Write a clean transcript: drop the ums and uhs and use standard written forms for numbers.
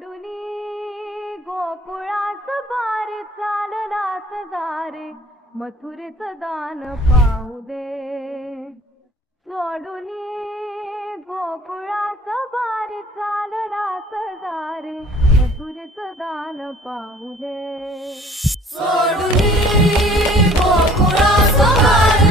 सोडूनी गोकुळास बार चाललास जारे मथुरेचं दान पाहू दे. सोडूनी गोकुळास बार चाललास जारे मथुरेचं दान पाहू दे. सोडून गोकुळास बार